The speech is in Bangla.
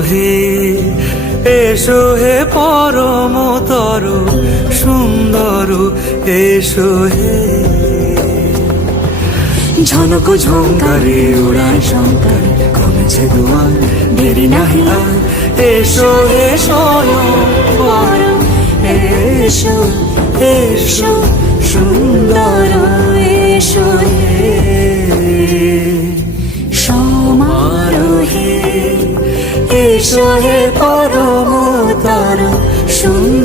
হে এসো হে পরমতর সুন্দর এসো হে। ঝনক ঝঙ্কারে উড়ায় শঙ্কার কমেছে দুয়ার দেরি নাহি আর এসো হে স্বয়ংবর এসো এসো সুন্দর এসো হে সমারোহে এসো হে পরমতর সুন্দর